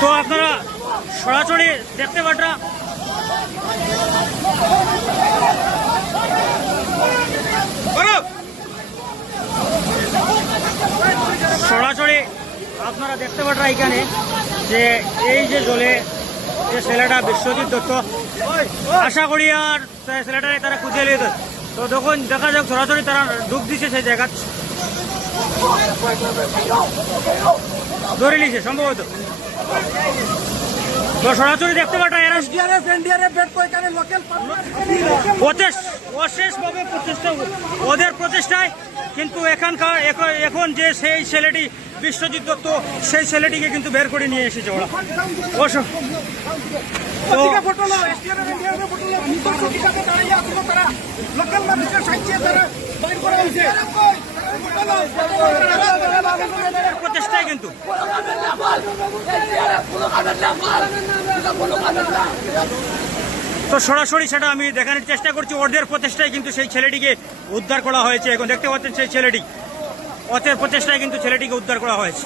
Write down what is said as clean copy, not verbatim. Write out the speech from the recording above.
তো আপনারা সরাসরি দেখতে পাটা সরাসরি আপনারা দেখতে পাটা এখানে যে এই যে জলে যে ছেলেটা বিশ্বজিৎ দত্ত আশা করি আর ছেলেটাকে তারা খুঁজে নিয়ে তো তখন দেখা যাক সরাসরি তারা ডুব দিছে সেই জায়গা ধরে নিয়েছে সম্ভবত। তো সরাসরি দেখতে পাটা অশেষভাবে প্রচেষ্টা ওদের প্রচেষ্টায় কিন্তু এখন যে সেই ছেলেটি বিশ্বজিৎ দত্ত সেই ছেলেটিকে কিন্তু বের করে নিয়ে এসেছে ওরা। প্রচেষ্টায় কিন্তু তো সরাসরি সেটা আমি দেখানোর চেষ্টা করছি। ওদের প্রচেষ্টায় কিন্তু সেই ছেলেটিকে উদ্ধার করা হয়েছে। এখন দেখতে পাচ্ছেন সেই ছেলেটি ওদের প্রচেষ্টায় কিন্তু ছেলেটিকে উদ্ধার করা হয়েছে।